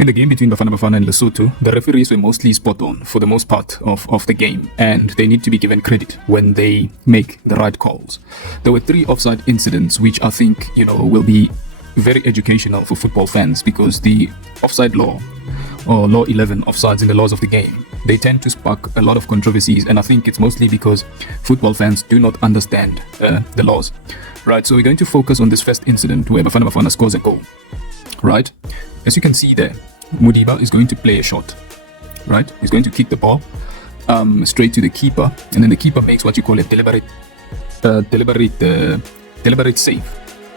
In the game between Bafana Bafana and Lesotho, the referees were mostly spot on for the most part of the game, and they need to be given credit when they make the right calls. There were 3 offside incidents which I think, will be very educational for football fans, because the offside law, or law 11 offsides in the laws of the game, they tend to spark a lot of controversies, and I think it's mostly because football fans do not understand the laws. Right, so we're going to focus on this first incident where Bafana Bafana scores a goal. Right, as you can see there, Modiba is going to play a shot. Right, he's going to kick the ball straight to the keeper, and then the keeper makes what you call a deliberate save.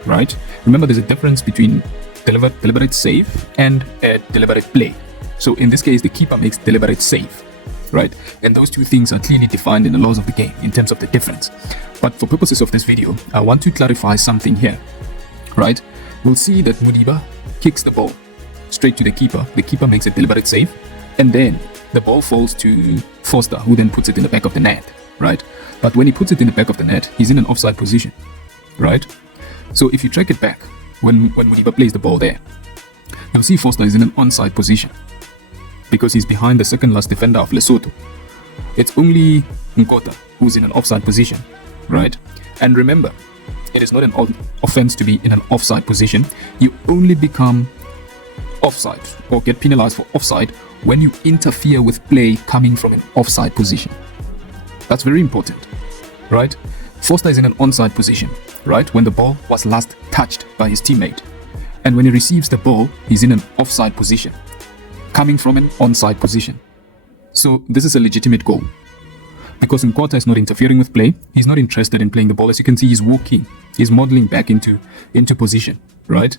Right, remember there's a difference between deliberate save and a deliberate play. So in this case, the keeper makes deliberate save. Right, and those two things are clearly defined in the laws of the game in terms of the difference. But for purposes of this video, I want to clarify something here. Right, we'll see that Modiba kicks the ball straight to the keeper makes a deliberate save, and then the ball falls to Foster, who then puts it in the back of the net. Right, but when he puts it in the back of the net, he's in an offside position. Right, so if you track it back, when Modiba plays the ball there, you'll see Foster is in an onside position because he's behind the second last defender of Lesotho. It's only Nkota who's in an offside position. Right, and remember, it is not an offense to be in an offside position. You only become offside or get penalized for offside when you interfere with play coming from an offside position. That's very important. Right, Foster is in an onside position, right, when the ball was last touched by his teammate, and when he receives the ball, he's in an offside position coming from an onside position. So this is a legitimate goal, because Nkota is not interfering with play. He's not interested in playing the ball. As you can see, he's walking, he's modeling back into position, right?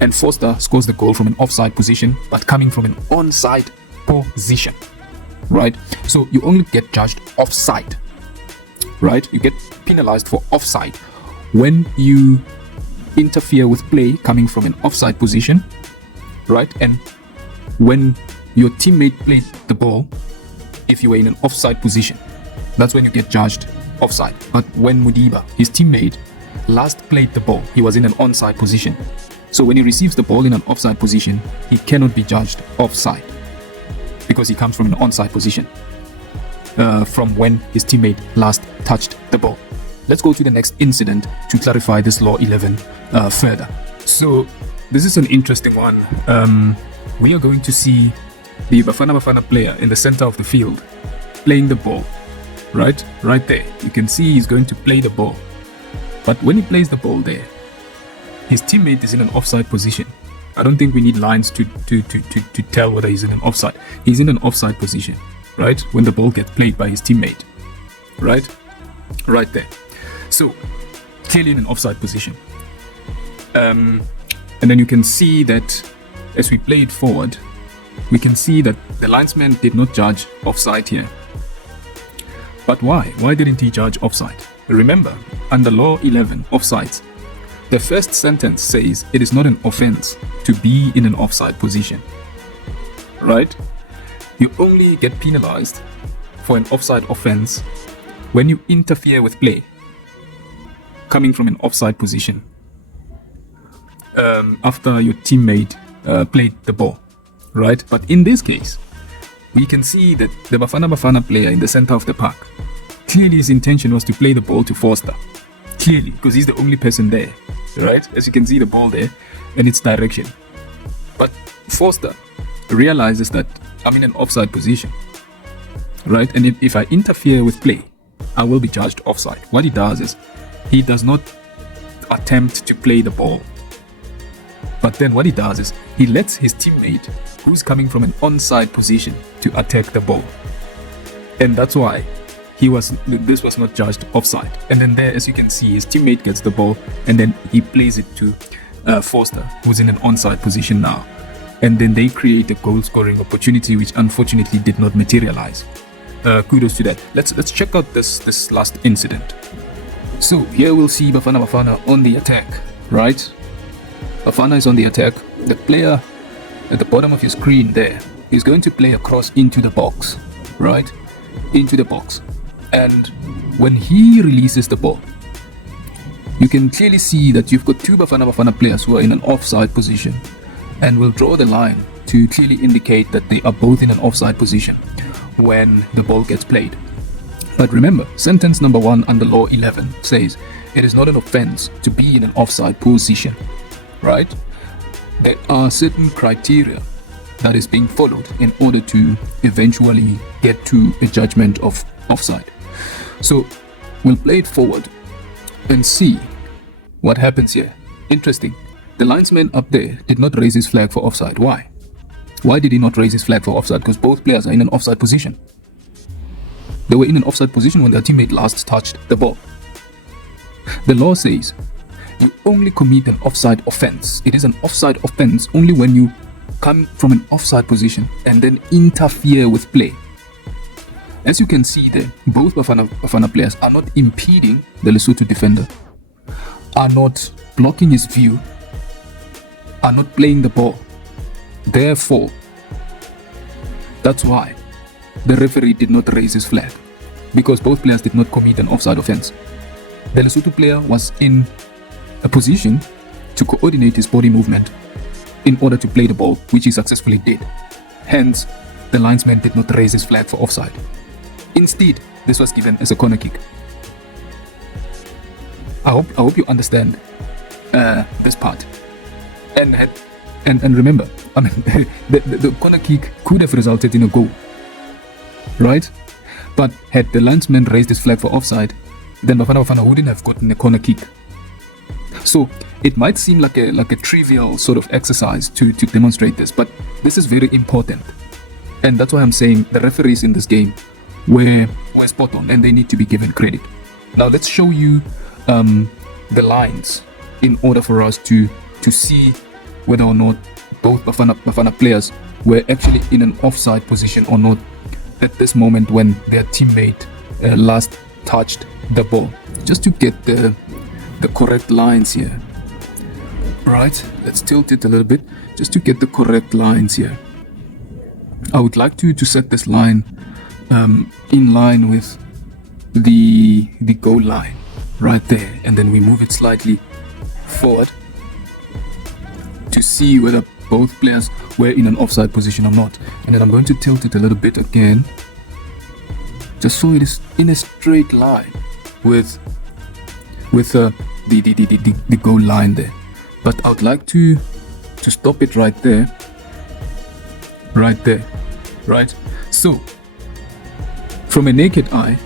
And Foster scores the goal from an offside position, but coming from an onside position, right? So you only get judged offside, right? You get penalized for offside when you interfere with play coming from an offside position, right? And when your teammate played the ball, if you were in an offside position, that's when you get judged offside. But when Modiba, his teammate, last played the ball, he was in an onside position. So when he receives the ball in an offside position, he cannot be judged offside because he comes from an onside position from when his teammate last touched the ball. Let's go to the next incident to clarify this law 11 further. So this is an interesting one. We are going to see the Bafana Bafana player in the center of the field playing the ball. Right there, you can see he's going to play the ball, but when he plays the ball there, his teammate is in an offside position. I don't think we need lines to tell whether he's in an offside. He's in an offside position, right, when the ball gets played by his teammate, right there. So clearly in an offside position, and then you can see that as we play it forward, we can see that the linesman did not judge offside here. But why? Why didn't he judge offside? Remember, under law 11 offsides, the first sentence says it is not an offense to be in an offside position. Right? You only get penalized for an offside offense when you interfere with play coming from an offside position after your teammate played the ball. Right? But in this case, we can see that the Bafana Bafana player in the center of the park, clearly his intention was to play the ball to Foster. Clearly, because he's the only person there, right? As you can see the ball there and its direction. But Foster realizes that I'm in an offside position, right? And if I interfere with play, I will be judged offside. What he does is he does not attempt to play the ball. But then what he does is he lets his teammate, who's coming from an onside position, to attack the ball. And that's why this was not judged offside. And then there, as you can see, his teammate gets the ball and then he plays it to Foster, who's in an onside position now. And then they create a goal scoring opportunity, which unfortunately did not materialize. Kudos to that. Let's check out this last incident. So here we'll see Bafana Bafana on the attack, right? Bafana is on the attack. The player at the bottom of your screen there is going to play a cross into the box, right? Into the box. And when he releases the ball, you can clearly see that you've got two Bafana Bafana players who are in an offside position, and will draw the line to clearly indicate that they are both in an offside position when the ball gets played. But remember, sentence number 1 under law 11 says it is not an offense to be in an offside position, right? There are certain criteria that is being followed in order to eventually get to a judgment of offside. So we'll play it forward and see what happens here. Interesting. The linesman up there did not raise his flag for offside. Why? Why did he not raise his flag for offside? Because both players are in an offside position. They were in an offside position when their teammate last touched the ball. The law says you only commit an offside offense. It is an offside offense only when you come from an offside position and then interfere with play. As you can see there, both Bafana players are not impeding the Lesotho defender, are not blocking his view, are not playing the ball. Therefore, that's why the referee did not raise his flag, because both players did not commit an offside offense. The Lesotho player was in a position to coordinate his body movement in order to play the ball, which he successfully did. Hence, the linesman did not raise his flag for offside. Instead, this was given as a corner kick. I hope you understand this part. And remember, I mean, the corner kick could have resulted in a goal, right? But had the linesman raised his flag for offside, then Bafana Bafana wouldn't have gotten a corner kick. So it might seem like a trivial sort of exercise to demonstrate this, but this is very important. And that's why I'm saying the referees in this game were spot on, and they need to be given credit. Now let's show you the lines in order for us to see whether or not both Bafana players were actually in an offside position or not at this moment when their teammate last touched the ball. Just to get the correct lines here. Right, let's tilt it a little bit just to get the correct lines here. I would like to set this line in line with the goal line right there, and then we move it slightly forward to see whether both players were in an offside position or not. And then I'm going to tilt it a little bit again, just so it is in a straight line with the goal line there. But I would like to stop it right there. Right? So, from a naked eye,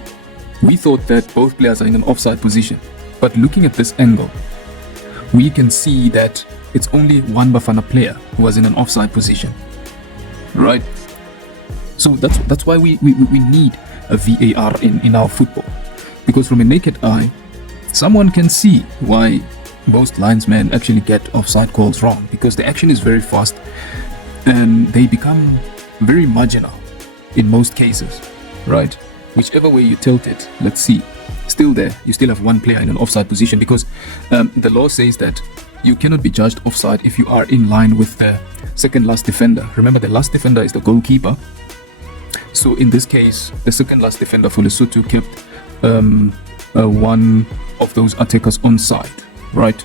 we thought that both players are in an offside position. But looking at this angle, we can see that it's only one Bafana player who was in an offside position. Right? So that's why we need a VAR in our football. Because from a naked eye, someone can see why most linesmen actually get offside calls wrong, because the action is very fast and they become very marginal in most cases, right? Whichever way you tilt it, let's see, still there, you still have one player in an offside position, because the law says that you cannot be judged offside if you are in line with the second last defender. Remember, the last defender is the goalkeeper. So in this case, the second last defender for Lesotho kept one of those attackers on side, right?